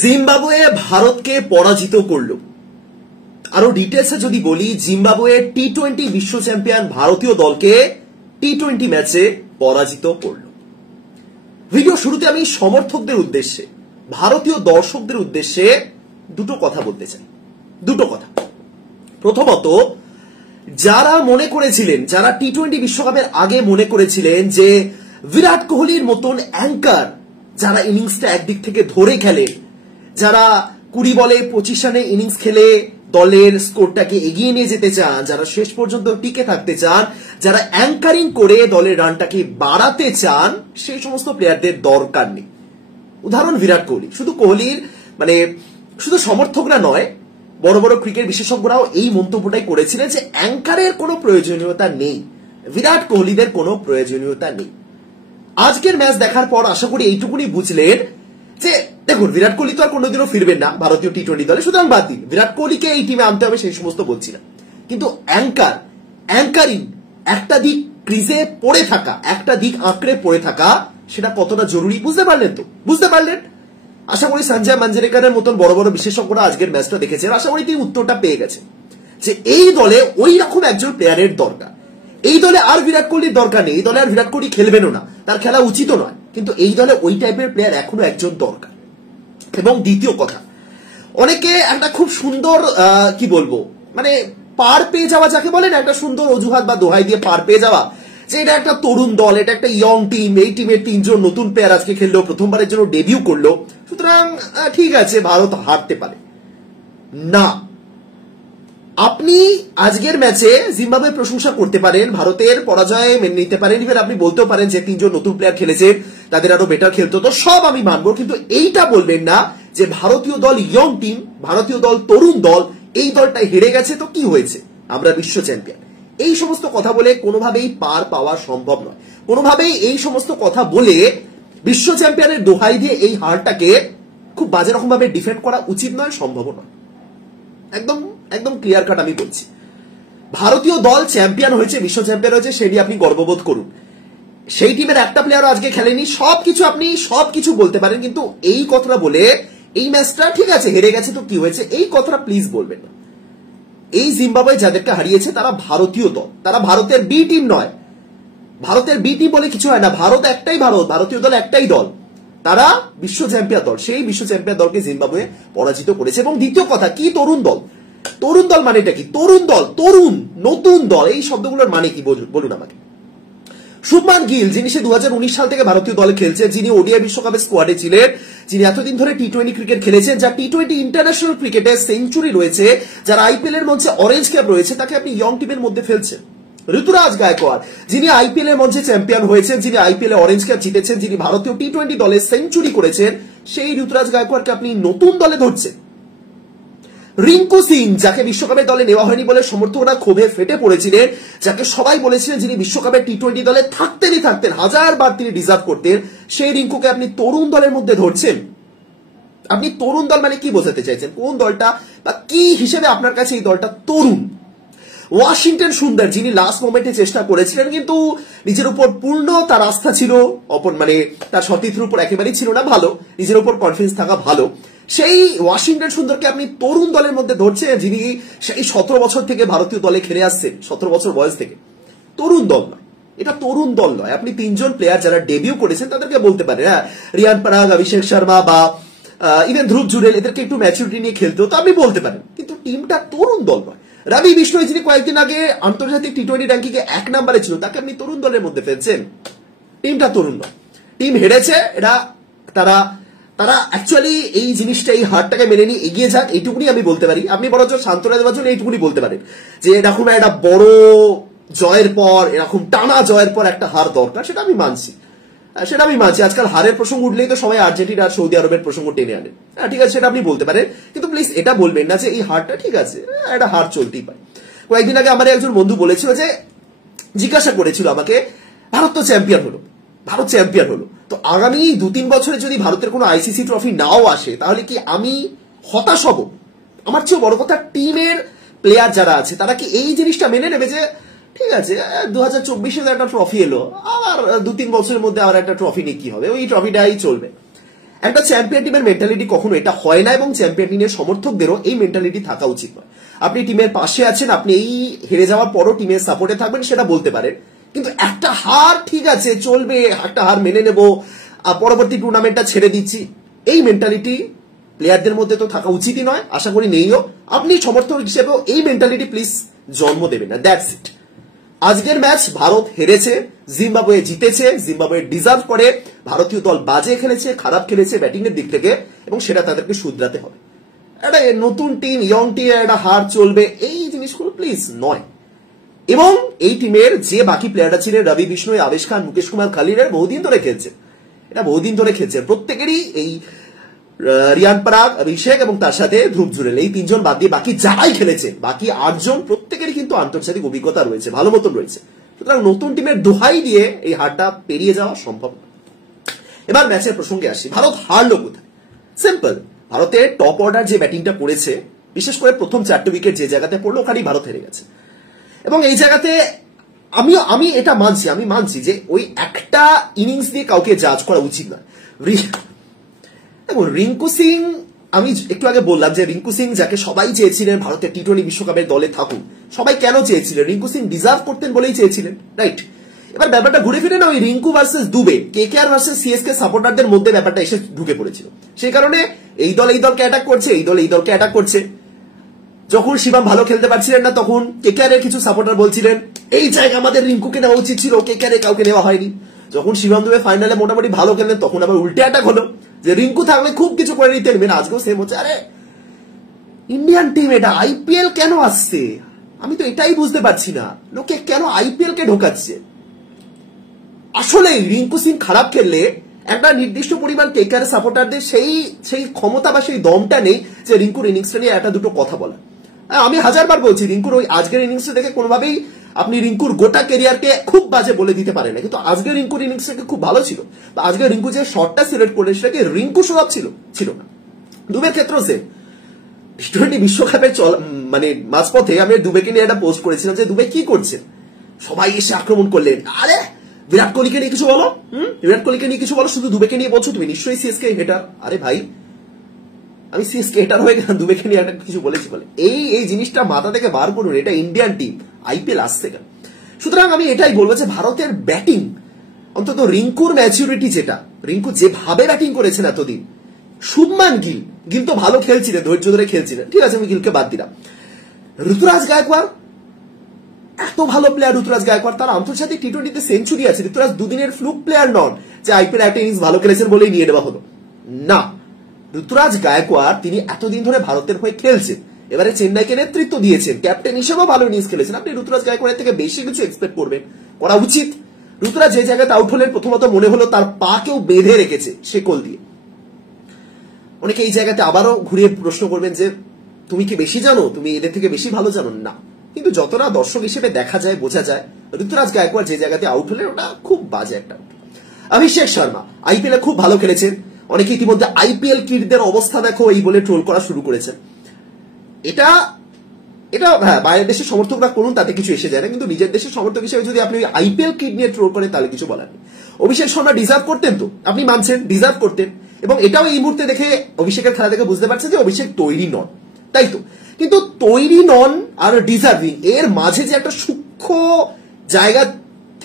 Zimbabwe ভারতকে পরাজিত করলো। আরো ডিটেলসে যদি বলি, জিম্বাবুয়ে টি-20 বিশ্ব চ্যাম্পিয়ন ভারতীয় দলকে টি-20 ম্যাচে পরাজিত করলো। ভিডিও শুরুতে আমি সমর্থকদের উদ্দেশ্যে, ভারতীয় দর্শকদের উদ্দেশ্যে দুটো কথা বলতে চাই। দুটো কথা। প্রথমত, যারা মনে করেছিলেন, যারা টি-20 বিশ্বকাপের আগে মনে করেছিলেন যে বিরাট কোহলির মতন অ্যাঙ্কার যারা ইনিংসটা একদিক থেকে ধরে খেলে, যারা 20 বলে 25 রানে ইনিংস খেলে দলের স্কোরটাকে এগিয়ে নিয়ে যেতে চান, যারা শেষ পর্যন্ত টিকে থাকতে চান, যারা অ্যাঙ্কারিং করে দলের রানটাকে বাড়াতে চান, সেই সমস্ত প্লেয়ারদের দরকার নেই। উদাহরণ বিরাট কোহলি। শুধু কোহলির শুধু সমর্থকরা নয়, বড় বড় ক্রিকেট বিশেষজ্ঞরাও এই মন্তব্যটাই করেছিলেন যে অ্যাঙ্কারের কোনো প্রয়োজনীয়তা নেই, বিরাট কোহলিদের কোনো প্রয়োজনীয়তা নেই। আজকের ম্যাচ দেখার পর আশা করি এইটুকুনি বুঝলেন যে দেখুন, বিরাট কোহলি তো আর কোনোদিনও ফিরবেন না ভারতীয় টি-20 দলে, সুতরাং বাদ দিন, বিরাট কোহলিকে এই টিমে আনতে হবে সেই সমস্ত বলছি না। কিন্তু অ্যাঙ্কারিং, একটা দিক ক্রিজে পড়ে থাকা, একটা দিক আঁকড়ে পড়ে থাকা, সেটা কতটা জরুরি বুঝতে পারলেন তো? বুঝতে পারলেন? আশা করি সঞ্জয় মাঞ্জরেকরের মতন বড় বড় বিশেষজ্ঞরা আজকের ম্যাচটা দেখেছেন, আশা করি তিনি উত্তরটা পেয়ে গেছেন যে এই দলে ওই রকম একজন প্লেয়ারের দরকার। এই দলে আর বিরাট কোহলির দরকার নেই, এই দলে আর বিরাট কোহলি খেলবেনও না, তার খেলা উচিত নয়, কিন্তু এই দলে ওই টাইপের প্লেয়ার এখনো একজন দরকার। এবং দ্বিতীয় কথা, অনেকে একটা খুব সুন্দর কি বলবো, পার পেয়ে যাওয়া যাকে বলেন, একটা সুন্দর অজুহাত বা দোহাই দিয়ে পার পেয়ে যাওয়া, যে এটা একটা তরুণ দল, এটা একটা ইয়ং টিম, এই টিমের 3 জন নতুন প্লেয়ার আজকে খেললো, প্রথমবারের জন্য ডেবিউ করলো, সুতরাং ঠিক আছে ভারত হারতে পারে না। আপনি আজকের ম্যাচে জিম্বাবুয়ের প্রশংসা করতে পারেন, ভারতের পরাজয় মেনে নিতে পারেন, ইভেন আপনি বলতেও পারেন যে 3 জন নতুন প্লেয়ার খেলেছে, তাদের আরো বেটার খেলতো, তো সব আমি মানবো, কিন্তু এইটা বলবেন না যে ভারতীয় দল ইয়ং টিম, ভারতীয় দল তরুণ দল, এই দলটা হেরে গেছে তো কি হয়েছে, আমরা বিশ্ব চ্যাম্পিয়ন। এই সমস্ত কথা বলে কোনোভাবেই পার পাওয়া সম্ভব নয়। কোনোভাবেই এই সমস্ত কথা বলে বিশ্ব চ্যাম্পিয়নের দোহাই দিয়ে এই হারটাকে খুব বাজে রকম ভাবে ডিফেন্ড করা উচিত নয়, সম্ভব নয়। একদম একদম ক্লিয়ার কাট আমি বলছি, ভারতীয় দল চ্যাম্পিয়ন হয়েছে, বিশ্ব চ্যাম্পিয়ন হয়েছে, সেটি আপনি গর্ববোধ করুন। সেই টিমের একটা প্লেয়ারও আজকে খেলেনি, আপনি সবকিছু বলতে পারেন, কিন্তু এই কথাটা বলে এই ম্যাচটা ঠিক আছে হেরে গেছে তো কি হয়েছে, এই কথাটা প্লিজ বলবেন না। এই জিম্বাবুয়ে যাদেরকে হারিয়েছে তারা ভারতীয় দল, তারা ভারতের বি টিম নয়। ভারতের বি টিম বলে কিছু হয় না, ভারত একটাই ভারত, ভারতীয় দল একটাই দল, তারা বিশ্ব চ্যাম্পিয়ন দল। সেই বিশ্ব চ্যাম্পিয়ন দলকে জিম্বাবুয়ে পরাজিত করেছে। এবং দ্বিতীয় কথা, কি তরুণ দল? তরুণ দল মানেটা কি? তরুণ দল, তরুণ, নতুন দল, এই শব্দগুলোর মানে কি বলুন আমাকে। শুভমান গিল, যিনি সে 2019 সাল থেকে ভারতীয় দলে খেলছে, যিনি ওডিআই বিশ্বকাপের স্কোয়াডে ছিলেন, যিনি এতদিন ধরে টি-20 ক্রিকেট খেলেছেন, যার টি-20 ইন্টারন্যাশনাল ক্রিকেটে সেঞ্চুরি রয়েছে, যার আইপিএল এর মঞ্চে অরেঞ্জ ক্যাপ রয়েছে, তাকে আপনি ইয়ং টিমের মধ্যে ফেলছেন। ঋতুরাজ গায়কোয়াড়, যিনি আইপিএল এর মঞ্চে চ্যাম্পিয়ন হয়েছেন, যিনি আইপিএল এ অরেঞ্জ ক্যাপ জিতেছেন, যিনি ভারতীয় টি-20 দলে সেঞ্চুরি করেছেন, সেই ঋতুরাজ গায়কোয়াড়কে আপনি নতুন দলে ধরছেন। রিঙ্কু সিং, যাকে বিশ্বকাপের দলে নেওয়া হয়নি বলে সমর্থকরা ক্ষোভে ফেটে পড়েছিলেন, যাকে সবাই বলেছিলেন যিনি বিশ্বকাপের টি-20 দলে থাকতেন 1000 বার তিনি ডিজার্ভ করতেন, সেই রিঙ্কুকে আপনি তরুণ দলের মধ্যে ধরছেন। আপনি তরুণ দল মানে কি বোঝাতে চাইছেন? কোন দলটা বা কি হিসেবে আপনার কাছে এই দলটা তরুণ? ওয়াশিংটন সুন্দর, যিনি লাস্ট মোমেন্টে চেষ্টা করেছিলেন, কিন্তু নিজের উপর পূর্ণ তার আস্থা ছিল, তার সতীর্থের উপর একেবারেই ছিল না ভালো, নিজের উপর কনফিডেন্স থাকা ভালো, সেই ওয়াশিংটন সুন্দরকে আপনি তরুণ দলের মধ্যে ধরছেন, যিনি সেই 17 বছর থেকে ভারতীয় দলে খেলে আসছেন, 17 বছর বয়স থেকে। তরুণ দল নয়, এটা তরুণ দল নয়। আপনি 3 জন প্লেয়ার যারা ডেবিউ করেছেন তাদেরকে বলতে পারেন, হ্যাঁ, রিয়ান পরাগ, অভিষেক শর্মা বা ইভেন ধ্রুব জুরেল, এদেরকে একটু ম্যাচুরিটি নিয়ে খেলতে হতো, আপনি বলতে পারেন, কিন্তু টিমটা তরুণ দল নয়। রবি বিষ্ণয়, যিনি কয়েকদিন আগে আন্তর্জাতিক টি-20 র্যাঙ্কিং এ 1 নম্বরে ছিল, তাকে আপনি তরুণ দলের মধ্যে ফেলছেন। টিমটা তরুণ নয়, টিম হেরেছে, এটা তারা অ্যাকচুয়ালি এই জিনিসটা, এই হারটাকে মেনে নিয়ে এগিয়ে যাক, এইটুকুনি আমি বলতে পারি। আপনি বরঞ্চ সান্ত্বনা দেওয়ার জন্য এইটুকুনি বলতে পারেন যে এরকম একটা বড় জয়ের পর, এরকম টানা জয়ের পর একটা হার দরকার, সেটা আমি মানছি। আজকাল হারের প্রসঙ্গ উঠলেই তো সবাই আর্জেন্টিনা আর সৌদি আরবের প্রসঙ্গ টেনে আনেন। হ্যাঁ ঠিক আছে, সেটা আপনি বলতে পারেন, কিন্তু প্লিজ এটা বলবেন না যে এই হারটা ঠিক আছে, একটা হার চলতেই পারে। কয়েকদিন আগে আমার একজন বন্ধু বলেছিল, যে জিজ্ঞাসা করেছিল আমাকে, ভারত তো চ্যাম্পিয়ন হলো, ভারত চ্যাম্পিয়ন হলো, তো আগামী 2-3 বছরে যদি ভারতের কোনো আইসিসি ট্রফি নাও আসে, তাহলে কি আমি হতাশ হব? আমার চেয়েও বড় কথা, টিমের প্লেয়ার যারা আছে তারা কি এই জিনিসটা মেনে নেবে যে ঠিক আছে 2024 একটা ট্রফি এলো, আবার 2-3 বছরের মধ্যে আবার একটা ট্রফি নিয়ে কি হবে, ওই ট্রফিটাই চলবে। একটা চ্যাম্পিয়ন টিমের মেন্টালিটি কখনো এটা হয় না, এবং চ্যাম্পিয়ন টিমের সমর্থকদেরও এই মেন্টালিটি থাকা উচিত নয়। আপনি টিমের পাশে আছেন, আপনি এই হেরে যাওয়ার পরও টিমের সাপোর্টে থাকবেন, সেটা বলতে পারেন, কিন্তু একটা হার ঠিক আছে চলবে, একটা হার মেনে নেব, পরবর্তী টুর্নামেন্টটা ছেড়ে দিচ্ছি, এই মেন্টালিটি প্লেয়ারদের মধ্যে তো থাকা উচিতই নয়, আশা করি নেইও। আপনি সমর্থক হিসেবেও এই মেন্টালিটি প্লিজ জন্ম দেবেন না। That's it. আজকের ম্যাচ ভারত হেরেছে, জিম্বাবুয়ে জিতেছে, জিম্বাবুয়ে ডিজার্ভ করে। ভারতীয় দল বাজে খেলেছে, খারাপ খেলেছে ব্যাটিং এর দিক থেকে, এবং সেটা তাদেরকে শুধরাতে হবে। একটা নতুন টিম, ইয়ং টিম, একটা হার চলবে, এই জিনিসগুলো প্লিজ নয়। এবং এই টিমের যে বাকি প্লেয়াররা ছিলেন, রবি বিষ্ণু, আবেশ খান, মুকেশ কুমার খালিলের বহুদিন ধরে খেলছে, এটা বহুদিন ধরে খেলছে প্রত্যেকেরই, এই রিয়ান পরাগ, অভিষেক এবং তার সাথে ধ্রুব জুরেল, এই তিনজন বাদ দিয়ে বাকি যারাই খেলেছে, বাকি 8 জন প্রত্যেকেরই কিন্তু আন্তর্জাতিক অভিজ্ঞতা রয়েছে, ভালো মতন রয়েছে। সুতরাং নতুন টিমের দোহাই দিয়ে এই হারটা পেরিয়ে যাওয়া সম্ভব নয়। এবার ম্যাচের প্রসঙ্গে আসি। ভারত হারলো কোথায়? সিম্পল, ভারতের টপ অর্ডার যে ব্যাটিংটা করেছে, বিশেষ করে প্রথম 4টে উইকেট যে জায়গাতে পড়লো, ওখানেই ভারত হেরে গেছে। এবং এই জায়গাতে আমি এটা মানছি যে ওই একটা ইনিংস দিয়ে কাউকে জাজ করা উচিত নয়। রিঙ্কু সিং, আমি একটু আগে বললাম যে রিঙ্কু সিং যাকে সবাই চেয়েছিলেন ভারতের টি20 বিশ্বকাপের দলে থাকুন, সবাই কেন চেয়েছিলেন? রিঙ্কু সিং ডিজার্ভ করতেন বলেই চেয়েছিলেন, রাইট? এবার ব্যাপারটা ঘুরে ফিরে না ওই Rinku versus Dube, KKR versus CSK সাপোর্টারদের মধ্যে ব্যাপারটা এসে ঢুকে পড়েছিল। সেই কারণে এই দল এই দলকে অ্যাটাক করছে, এই দল এই দলকে অ্যাটাক করছে। যখন শিবাম ভালো খেলতে পারছিলেন না, তখন কেকেআর এর কিছু সাপোর্টার বলছিলেন এই জায়গা আমাদের রিঙ্কুকে নেওয়া উচিত ছিল, কেকেআর এ কাউকে নেওয়া হয়নি। যখন শিবাম দুবে ফাইনালে মোটামুটি ভালো খেলেন, তখন আবার উল্টে অ্যাটাক হলো যে রিঙ্কু থাকলে খুব কিছু করে নিতেন। আজকেও সেম হচ্ছে। আরে ইন্ডিয়ান টিম, এটা আইপিএল কেন আসছে? আমি তো এটাই বুঝতে পারছি না, লোকে কেন আইপিএল কে ঢোকাচ্ছে। আসলে রিঙ্কু সিং খারাপ খেললে একটা নির্দিষ্ট পরিমাণ কেকেআর সাপোর্টারদের সেই ক্ষমতা বা সেই দমটা নেই যে রিঙ্কুর ইনিংসটা নিয়ে একটা দুটো কথা বলা। আমি 1000বার বলছি, রিঙ্কুর ওই আজকের ইনিংসটা দেখে কোনোভাবেই আপনি রিঙ্কুর গোটা কেরিয়ারকে খুব বাজে বলে দিতে পারেন না, কিন্তু আজকের রিঙ্কুর ইনিংসটাকে খুব ভালো ছিল। বা আজকের রিঙ্কু যে শটটা সিলেক্ট করলেন সেটাকে রিঙ্কু স্বভাব ছিল না। দুবের ক্ষেত্রেও সেম। টি20 বিশ্বকাপের মানে মাঝপথে আমি দুবেকে নিয়ে একটা পোস্ট করেছিলাম যে দুবে কি করছে, সবাই এসে আক্রমণ করলেন। আরে বিরাট কোহলিকে নিয়ে কিছু বলো, বিরাট কোহলিকে নিয়ে কিছু বলো, শুধু দুবেকে নিয়ে বলছো তুমি, নিশ্চয়ই সিএসকে হেটার। আরে ভাই, আমি সিএসকে হেটার হয়ে দুবেকে নিয়ে একটা কিছু বলেছি বলে এই জিনিসটা মাথা থেকে বার করুন। এটা ইন্ডিয়ান টিম, আইপিএল আসছে কেন? সুতরাং আমি এটাই বলবো যে ভারতের ব্যাটিং, অন্তত রিঙ্কুর ম্যাচুরিটি, যেটা রিঙ্কু যেভাবে ব্যাটিং করেছেন এতদিন, শুভমান গিল তো ভালো খেলছিলেন, ধৈর্য ধরে খেলছিলেন, ঠিক আছে, আমি গিলকে বাদ দিলাম। ঋতুরাজ গায়কোয়াড় এত ভালো প্লেয়ার, ঋতুরাজ গায়কোয়াড়, তার আন্তর্জাতিক টি20তে সেঞ্চুরি আছে। ঋতুরাজ দুদিনের ফ্লুক প্লেয়ার নন যে আইপিএল একটা ইনিংস ভালো খেলেছেন বলেই নিয়ে নেওয়া হলো না। ঋতুরাজ গায়কোয়াড় তিনি এতদিন ধরে ভারতের হয়ে খেলছেন, এবারে চেন্নাইকে নেতৃত্ব দিয়েছেন, ক্যাপ্টেন হিসেবেও ভালো ইনিংস খেলেছেন। আপনি ঋতুরাজ গায়কোয়াড়ের থেকে বেশি কিছু এক্সপেক্ট করবেন, করা উচিত। ঋতুরাজ যে জায়গাতে আউট হলেন, প্রথমত মনে হলো তার পা কেউ বেঁধে রেখেছে শেকল দিয়ে। অনেকে এই জায়গাতে আবারও ঘুরিয়ে প্রশ্ন করবেন যে তুমি কি বেশি জানো, তুমি এদের থেকে বেশি ভালো জানো? না, কিন্তু যতটা দর্শক হিসেবে দেখা যায়, বোঝা যায় ঋতুরাজ গায়কোয়াড় যে জায়গাতে আউট হলেন ওটা খুব বাজে একটা আউট। অভিষেক শর্মা আইপিএল এ খুব ভালো খেলেছেন। অনেকে ইতিমধ্যে আইপিএল কিডদের অবস্থা দেখো এই বলে ট্রোল করা শুরু করেছেন। এটা হ্যাঁ, বাইরের দেশের সমর্থকরা করুন, তাতে কিছু এসে যায় না, কিন্তু নিজের দেশের সমর্থক হিসেবে যদি আপনি আইপিএল কিড নিয়ে ট্রোল করেন তাহলে কিছু বলার নেই। অভিষেক শর্মা ডিজার্ভ করতেন, তো আপনি মানছেন ডিজার্ভ করতেন, এবং এটাও এই মুহূর্তে দেখে অভিষেকের খেলা দেখে বুঝতে পারছেন যে অভিষেক তৈরি নন, তাই তো। কিন্তু তৈরি নন আর ডিজার্ভিং এর মাঝে যে একটা সূক্ষ্ম জায়গা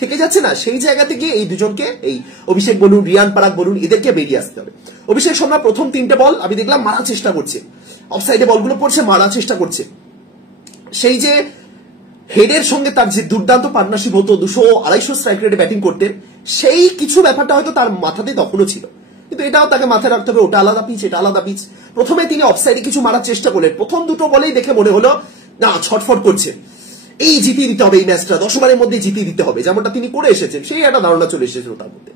থেকে যাচ্ছে না, সেই জায়গা থেকে এই দুজনকে, এই অভিষেক বলুন, রিয়ান পরাগ বলুন, এদেরকে বেরিয়ে আসতে হবে। অভিষেক শর্মা প্রথম 3টে বল আমি দেখলাম মারার চেষ্টা করছে, অফসাইডে বলগুলো পড়ছে, মারার চেষ্টা করছে। সেই যে হেডের সঙ্গে তার যে দুর্দান্ত পার্টনারশিপ হতো, 200-250 স্ট্রাইক রেটে ব্যাটিং করতেন, সেই কিছু ব্যাপারটা হয়তো তার মাথাতে তখনও ছিল, কিন্তু এটাও তাকে মাথায় রাখতে হবে, ওটা আলাদা পিচ, এটা আলাদা পিচ। প্রথমে তিনি অফসাইডে কিছু মারার চেষ্টা করলেন, প্রথম 2টো বলেই দেখে মনে হলো না ছটফট করছে, এই জিতিয়ে দিতে হবে, এই ম্যাচটা 10 ওভারের মধ্যে জিতিয়ে দিতে হবে, যেমনটা তিনি করে এসেছেন, সেই একটা ধারণা চলে এসেছিল তার মধ্যে।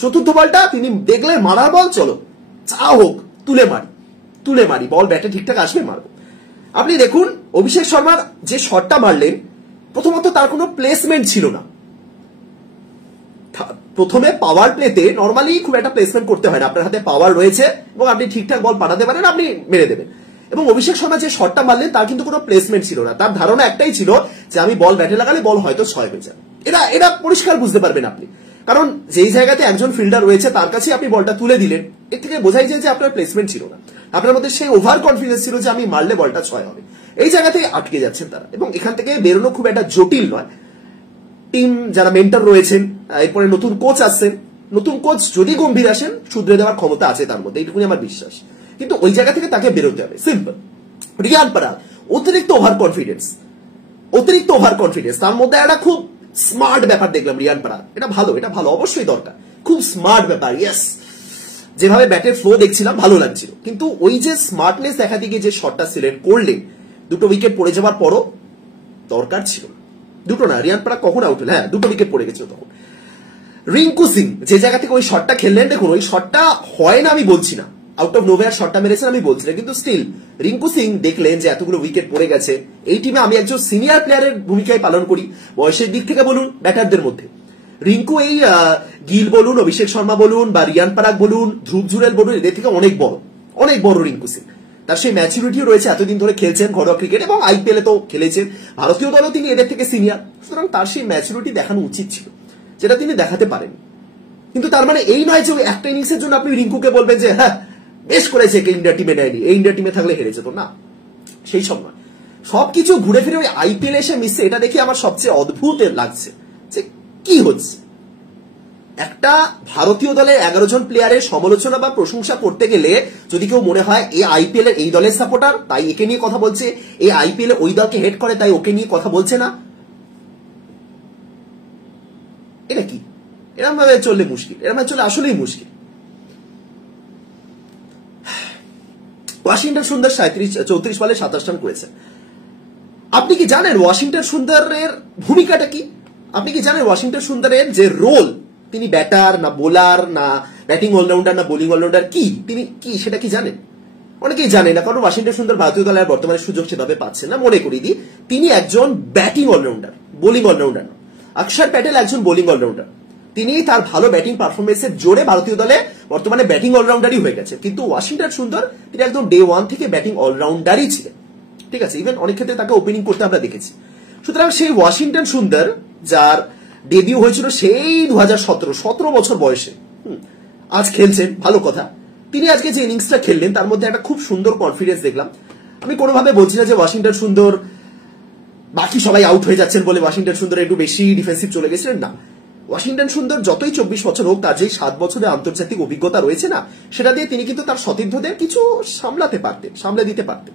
চতুর্থ বলটা তিনি দেখলেন মারার বল, চলো যা হোক তুলে মারি, বল ব্যাটে ঠিকঠাক আসবে, মারবো। আপনি দেখুন অভিষেক শর্মার যে শটটা মারলেন, প্রথমত তার কোনো প্লেসমেন্ট ছিল না। প্রথমে পাওয়ার প্লেতে নর্মালি খুব একটা প্লেসমেন্ট করতে হয় না, আপনার হাতে পাওয়ার রয়েছে এবং আপনি ঠিকঠাক বল পাঠাতে পারেন, আপনি মেরে দেবেন। এবং অভিষেক শর্মা যে শটটা মারলেন তার কিন্তু কোনো প্লেসমেন্ট ছিল না, তার ধারণা একটাই ছিল যে আমি বল ব্যাটে লাগালে বল হয়তো 6 হয়ে যাবে। এটা পরিষ্কার বুঝতে পারবেন আপনি, কারণ যেই জায়গাতে একজন ফিল্ডার রয়েছে তার কাছে আপনি বলটা তুলে দিলেন, এর থেকে বোঝাই যায় যে আপনার প্লেসমেন্ট ছিল না, আপনার মধ্যে সেই ওভার কনফিডেন্স ছিল যে আমি মারলে বলটা 6 হবে। এই জায়গা থেকে আটকে যাচ্ছেন তারা, এবং এখান থেকে বেরোনো খুব একটা জটিল নয়। টিম যারা মেন্টর রয়েছেন, এরপরে নতুন কোচ আসছেন, নতুন কোচ যদি গম্ভীর আসেন শুধরে দেওয়ার ক্ষমতা আছে তার মধ্যে, এইটুকুনি আমার বিশ্বাস। কিন্তু ওই জায়গা থেকে তাকে বেরোতে হবে, সিম্পল। রিয়ান পারাগ অতিরিক্ত ওভার কনফিডেন্স, তার মধ্যে একটা খুব স্মার্ট ব্যাপার দেখলাম রিয়ান পারাগ। এটা ভালো অবশ্যই দরকার, খুব স্মার্ট ব্যাপার। ইয়েস, যেভাবে ব্যাটের ফ্লো দেখছিলাম ভালো লাগছিল, কিন্তু ওই যে স্মার্টনেস দেখাতে গিয়ে যে শটটা সিলেক্ট করলেন, দুটো উইকেট পড়ে যাওয়ার পরও দরকার ছিল দুটো না। রিয়ান পারাগ কখন আউট হল? হ্যাঁ, দুটো উইকেট পড়ে গেছিল তখন। রিঙ্কু সিং যে জায়গা থেকে ওই শটটা খেললেন, দেখুন ওই শটটা হয় না আমি বলছি না, আউট অফ নোভেয়ার শটটা মেরেছেন আমি বলছি না, কিন্তু স্টিল রিঙ্কু সিং দেখলেন যে এতগুলো উইকেট পড়ে গেছে। এই টিমে আমি একজন সিনিয়র প্লেয়ারের ভূমিকায় পালন করি, বয়সের দিক থেকে বলুন, ব্যাটারদের মধ্যে রিঙ্কু এই গিল বলুন, অভিষেক শর্মা বলুন, বা রিয়ান পারাগ বলুন, ধ্রুব জুরেল বলুন, এদের থেকে অনেক বড় রিঙ্কু সিং। তার সেই ম্যাচুরিটিও রয়েছে, এতদিন ধরে খেলছেন ঘরোয়া ক্রিকেট এবং আইপিএল এ তো খেলেছেন, ভারতীয় দলেও তিনি এদের থেকে সিনিয়র, সুতরাং তার সেই ম্যাচুরিটি দেখানো উচিত ছিল, যেটা তিনি দেখাতে পারেন। কিন্তু তার মানে এই নয় যে একটা ইনিংসের জন্য আপনি রিঙ্কুকে বলবেন যে হ্যাঁ বেশ করেছে ইন্ডিয়া টিমে নেয়নি, এই ইন্ডিয়া টিমে থাকলে হেরে যেত, না সেই সব নয়। সবকিছু ঘুরে ফিরে ওই আইপিএল এসে মিশছে, এটা দেখে আমার সবচেয়ে অদ্ভুত লাগছে যে কি হচ্ছে। একটা ভারতীয় দলের 11 জন প্লেয়ারের সমালোচনা বা প্রশংসা করতে গেলে যদি কেউ মনে হয় এই আইপিএল এর এই দলের সাপোর্টার তাই একে নিয়ে কথা বলছে, এই আইপিএল এ ওই দলকে হেড করে তাই ওকে নিয়ে কথা বলছে না, এটা কি? এরকম ভাবে চললে মুশকিল, এরকম ভাবে চললে আসলেই মুশকিল। ওয়াশিংটন সুন্দর 34 বলে 27 রান করেছে। আপনি কি জানেন ওয়াশিংটন সুন্দরের ভূমিকাটা কি? আপনি কি জানেন ওয়াশিংটন সুন্দরের যে রোল, তিনি ব্যাটার না বোলার না ব্যাটিং অলরাউন্ডার না বোলিং অলরাউন্ডার, সেটা কি জানেন? অনেকেই জানে না, কারণ ওয়াশিংটন সুন্দর ভারতীয় দলের বর্তমানে সুযোগ সেভাবে পাচ্ছেন না। মনে করি দিই তিনি একজন ব্যাটিং অলরাউন্ডার, বোলিং অলরাউন্ডার না। অক্ষর প্যাটেল একজন বোলিং অলরাউন্ডার, তিনি তার ভালো ব্যাটিং পারফরমেন্সের জোরে ভারতীয় দলে বর্তমানে ব্যাটিং অলরাউন্ডারই হয়ে গেছে। কিন্তু ওয়াশিংটন সুন্দর তিনি একদম ডে 1 থেকে ব্যাটিং অলরাউন্ডারই ছিলেন, ঠিক আছে? ইভেন অনেক ক্ষেত্রে তাকে ওপেনিং করতে আমরা দেখেছি। সুতরাং সেই ওয়াশিংটন সুন্দর যার ডেবিউ হয়েছিল সেই 2017 বছর বয়সে, আজ খেলছেন, ভালো কথা। তিনি আজকে যে ইনিংসটা খেললেন তার মধ্যে একটা খুব সুন্দর কনফিডেন্স দেখলাম। আমি কোনোভাবে বলছি না যে ওয়াশিংটন সুন্দর বাকি সবাই আউট হয়ে যাচ্ছেন বলে ওয়াশিংটন সুন্দর একটু বেশি ডিফেন্সিভ চলে গেছিলেন, না। ওয়াশিংটন সুন্দর যতই 24 বছর হোক, তার যে 7 বছরের আন্তর্জাতিক অভিজ্ঞতা রয়েছে না, সেটা দিয়ে তিনি কিন্তু তার সতীর্থদের কিছু সামলে দিতে পারতেন।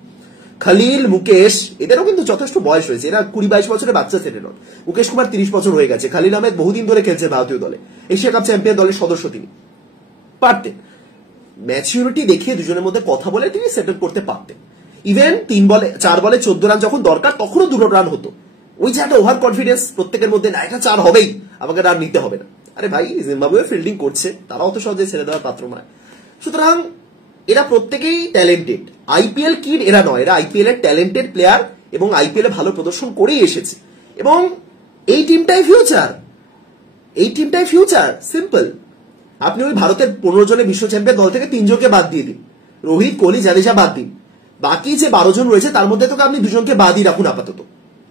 খালিল, মুকেশ, এদেরও কিন্তু যথেষ্ট বয়স হয়েছে, এরা 20-22 বছরের বাচ্চা ছেলে নন। মুকেশ কুমার 30 বছর হয়ে গেছে, খালিল আহমেদ বহুদিন ধরে খেলছে ভারতীয় দলে, এশিয়া কাপ চ্যাম্পিয়ন দলের সদস্য, তিনি পারতেন ম্যাচুরিটি দেখিয়ে দুজনের মধ্যে কথা বলে তিনি সেটেল করতে পারতেন। ইভেন 4 বলে 14 রান যখন দরকার তখনও 2 রান হতো। ওই যে একটা ওভার কনফিডেন্স প্রত্যেকের মধ্যে, না এটা 4 হবেই, আমাকে রান নিতে হবে না। আরে ভাই, জিম্বাবুয়ে ফিল্ডিং করছে, তারা অত সহজে ছেড়ে দেওয়ার পাত্র নয়। সুতরাং এরা প্রত্যেকেই ট্যালেন্টেড, আইপিএল কিড এরা নয়, এরা আইপিএল এর ট্যালেন্টেড প্লেয়ার এবং আইপিএল এ ভালো প্রদর্শন করেই এসেছে। এবং এই টিমটাই ফিউচার, সিম্পল। আপনি ওই ভারতের 15 জনের বিশ্ব চ্যাম্পিয়ন দল থেকে 3 জনকে বাদ দিয়ে দিন, রোহিত, কোহলি, জাদেজা বাদ দিন, বাকি যে 12 জন রয়েছে তার মধ্যে তোকে আপনি 2 জনকে বাদই রাখুন আপাতত।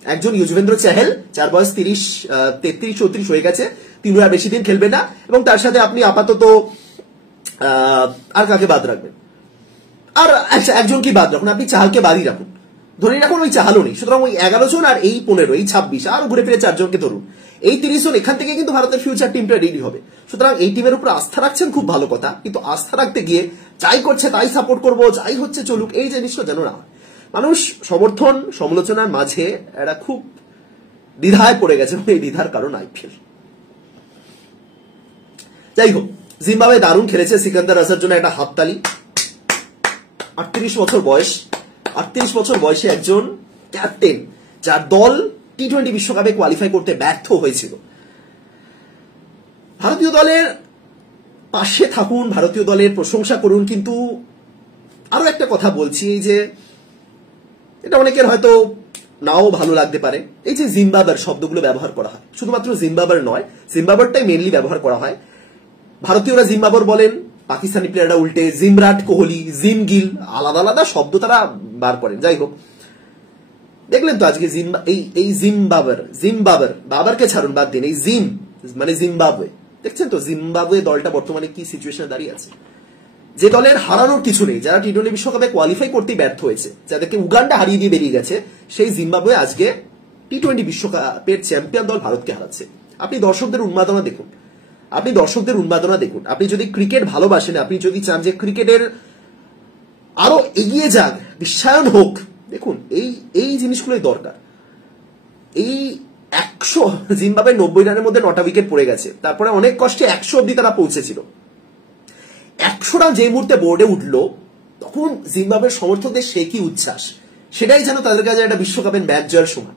একজন যুজবেন্দ্র চাহেল, যার বয়স 33-34 হয়ে গেছে, তিনি আর বেশি দিন খেলবে না, এবং তার সাথে আপনি আপাতত আর কাকে বাদ রাখবেন? আর একজন কি বাদ রাখুন, আপনি চাহালকে বাদই রাখুন, ধরে রাখুন ওই চাহালও নেই। সুতরাং ওই 11 জন আর এই 15, এই 26, আর ঘুরে ফিরে 4 জনকে ধরুন, এই 30 জন, এখান থেকে কিন্তু ভারতের ফিউচার টিমটা রেডি হবে। সুতরাং এই টিমের উপর আস্থা রাখছেন, খুব ভালো কথা, কিন্তু আস্থা রাখতে গিয়ে যাই করছে তাই সাপোর্ট করবো, যাই হচ্ছে চলুক, এই জিনিসটা যেন না হয়। মানুষ সমর্থন সমালোচনার মাঝে একটা খুব দ্বিধায় পড়ে গেছে, এই দ্বিধার কারণ আইপিএল। যাই হোক, জিম্বাবুয়ে দারুণ খেলেছে, সিকান্দার রাজার জন্য একটা হাততালি। 38 বছর বয়সে একজন ক্যাপ্টেন, যার দল টি-20 বিশ্বকাপে কোয়ালিফাই করতে ব্যর্থ হয়েছিল। ভারতীয় দলের পাশে থাকুন, ভারতীয় দলের প্রশংসা করুন, কিন্তু আরো একটা কথা বলছি, এই যে এটা অনেকের হয়তো নাও ভালো লাগতে পারে, এই যে জিম্বাবুয়ের শব্দগুলো ব্যবহার করা হয়, শুধুমাত্র জিম্বাবুয়ের নয়, জিম্বাবুয়েরটাই মেনলি ব্যবহার করা হয়। ভারতীয়রা জিম্বাবুয়ে বলেন, পাকিস্তানি প্লেয়াররা উল্টে জিমরাট কোহলি, জিম গিল, আলাদা আলাদা শব্দ তারা বার করেন। যাই হোক, দেখলেন তো আজকে এই জিম্বাবুয়ের বাবারকে ছাড়ুন, বাদ দিন, এই জিম মানে জিম্বাবুয়ে, দেখছেন তো জিম্বাবুয়ে দলটা বর্তমানে কি সিচুয়েশনে দাঁড়িয়ে আছে। যে দলের হারানোর কিছু নেই, যারা টি-20 বিশ্বকাপে কোয়ালিফাই করতে ব্যর্থ হয়েছে, যাদেরকে উগান্ডা হারিয়ে দিয়ে বেরিয়ে গেছে, সেই জিম্বাবুয়ে আজকে টি-20 বিশ্বকাপের চ্যাম্পিয়ন দল ভারতকে হারাচ্ছে। আপনি দর্শকদের উন্মাদনা দেখুন, আপনি যদি ক্রিকেট ভালোবাসেন, আপনি যদি চান যে ক্রিকেটের আরো এগিয়ে যাক, বিশ্বায়ন হোক, দেখুন এই জিনিসগুলোই দরকার। এই 100 জিম্বাবুয়ে 90 রানের মধ্যে 9টা উইকেট পড়ে গেছে, তারপরে অনেক কষ্টে 100 অব্দি তারা পৌঁছেছিল। 100 রান যে মুহূর্তে বোর্ডে উঠলো, তখন জিম্বাবুয়ের সমর্থকদের সে কি উচ্ছ্বাস, সেটাই যেন তাদের কাছে একটা বিশ্বকাপের ম্যাচ জয়ের সময়।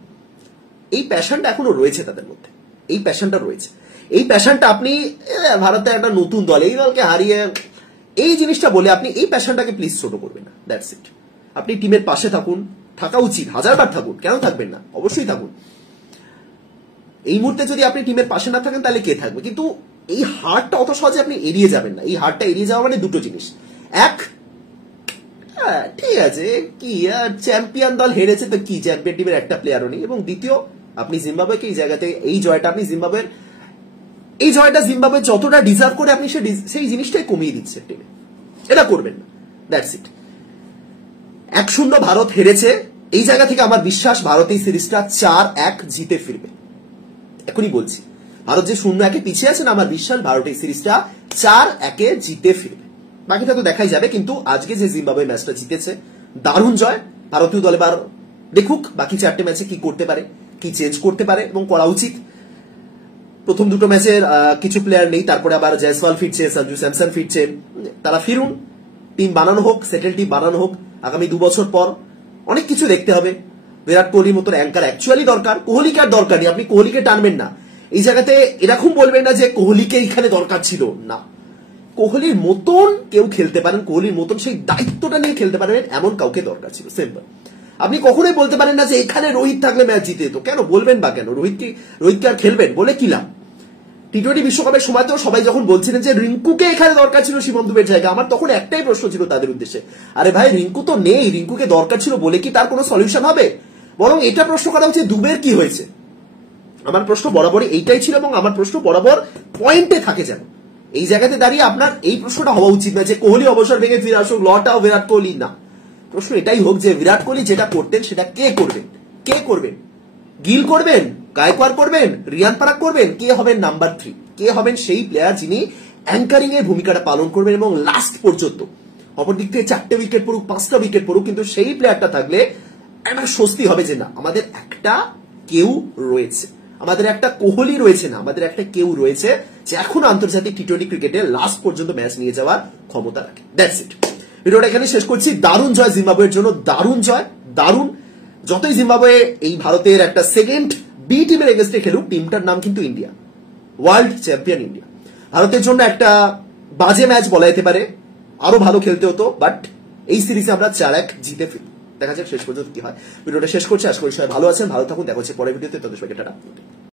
এই প্যাশনটা এখনো রয়েছে তাদের মধ্যে, এই প্যাশনটা আপনি ভারতে একটা নতুন দল, এই দলকে হারিয়ে এই জিনিসটা বলে আপনি এই প্যাশনটাকে প্লিজ ছোট করবেন না। That's it. আপনি টিমের পাশে থাকুন, থাকা উচিত, 1000বার থাকুন, কেন থাকবেন না, অবশ্যই থাকুন। এই মুহূর্তে যদি আপনি টিমের পাশে না থাকেন তাহলে কে থাকবে? কিন্তু এই হারটা অত সহজে আপনি এড়িয়ে যাবেন না। এই হারটা এড়িয়ে যাওয়া মানে দুটো জিনিস, এক, ঠিক আছে কি চ্যাম্পিয়ন দল হেরেছে তো কি, চ্যাম্পিয়ন টিমের একটা প্লেয়ারও নেই, এবং দ্বিতীয়, আপনি জিম্বাবুয়েকে এই জায়গাতে এই জয়টা জিম্বাবুয়ে যতটা ডিজার্ভ করে আপনি সেই জিনিসটাই কমিয়ে দিচ্ছে টিমে, এটা করবেন না। That's it. 1-0 ভারত হেরেছে, এই জায়গা থেকে আমার বিশ্বাস ভারত এই সিরিজটা 4-1 জিতে ফিরবে। এখনই বলছি, ভারত যে 0-1 পিছিয়ে আছে না, আমার বিশ্বাস ভারত এই সিরিজটা 4-1 জিতে ফিরবে। বাকিটা তো দেখাই যাবে, কিন্তু আজকে যে জিম্বাবুয়ে ম্যাচটা জিতেছে, দারুণ জয়। ভারতীয় দল এবার দেখুক বাকি 4টে ম্যাচে কি করতে পারে, কি চেঞ্জ করতে পারে, এবং করা উচিত। প্রথম দুটো ম্যাচের কিছু প্লেয়ার নেই, তারপরে আবার জয়সওয়াল ফিরছে, সঞ্জু স্যামসন ফিরছে, তারা ফিরুন, টিম বানানো হোক, সেটেল টিম বানানো হোক। আগামী 2 বছর পর অনেক কিছু দেখতে হবে। বিরাট কোহলির মতন অ্যাঙ্কার অ্যাকচুয়ালি দরকার, কোহলিকে আর দরকার নেই, আপনি কোহলিকে টানবেন না। এই জায়গাতে এরকম বলবেন না যে কোহলিকে এখানে দরকার ছিল না। কোহলির মতন কেউ খেলতে পারেন, কোহলির মতন সেই দায়িত্বটা নিয়ে খেলতে পারেন, এমন কাউকে দরকার ছিল, সিম্পল। আপনি কখনোই বলতে পারেন না যে এখানে রোহিত থাকলে ম্যাচ জিতে যেত। কেন বলবেন বা কেন? রোহিতকে আর খেলবেন বলে কি লাভ? টি-20 বিশ্বকাপের সময়তেও সবাই যখন বলছিলেন যে রিঙ্কুকে এখানে দরকার ছিল শিবম দুবের জায়গা, আমার তখন একটাই প্রশ্ন ছিল তাদের উদ্দেশ্যে, আরে ভাই রিঙ্কু তো নেই, রিঙ্কুকে দরকার ছিল বলে কি তার কোনো সলিউশন হবে? বরং এটা প্রশ্ন করা হচ্ছে দুবের কি হয়েছে। আমার প্রশ্ন বরাবরই এইটাই ছিল, এবং আমার প্রশ্ন বরাবর পয়েন্টে থাকে যেন। এই জায়গাতে দাঁড়িয়ে আপনার এই প্রশ্নটা হওয়া উচিত না যে কোহলি অবসর ভেঙে ফিরে আসুক, লটাও বিরাট কোহলি না। প্রশ্ন এটাই হোক যে বিরাট কোহলি যেটা করতেন সেটা কে করবেন? গিল করবেন, গায়কোয়াড় করবেন, রিয়ান পারাগ করবেন, কে হবেন নাম্বার 3? কে হবেন সেই প্লেয়ার যিনি অ্যাঙ্কারিং এর ভূমিকাটা পালন করবেন এবং লাস্ট পর্যন্ত, অপর দিক থেকে 4টে উইকেট পড়ুক, 5টা উইকেট পড়ুক, কিন্তু সেই প্লেয়ারটা থাকলে একটা স্বস্তি হবে যে না, আমাদের একটা কেউ রয়েছে, আমাদের একটা কোহলি রয়েছে না, আমাদের একটা কেউ রয়েছে যে এখন আন্তর্জাতিক টি-20 ক্রিকেটে লাস্ট পর্যন্ত ম্যাচ নিয়ে যাওয়ার ক্ষমতা রাখে। That's it. ভিডিওটা এখানে শেষ করছি। দারুণ জয় জিম্বাবুয়ের জন্য, দারুণ জয়, দারুণ। যতই জিম্বাবুয়ে এই ভারতের একটা সেকেন্ড বি টিমের এগেন্স্টে খেলুক, টিমটার নাম কিন্তু ইন্ডিয়া, ওয়ার্ল্ড চ্যাম্পিয়ন ইন্ডিয়া। ভারতের জন্য একটা বাজে ম্যাচ বলা যেতে পারে, আরো ভালো খেলতে হতো, বাট এই সিরিজে আমরা 4-1 জিতে ফিরি। দেখা যাক শেষ পর্যন্ত কি হয়। ভিডিওটা শেষ করছি, আশা করি সবাই ভালো আছেন, ভালো থাকুন, দেখা হচ্ছে পরের ভিডিওতে, ততক্ষণ টাটা।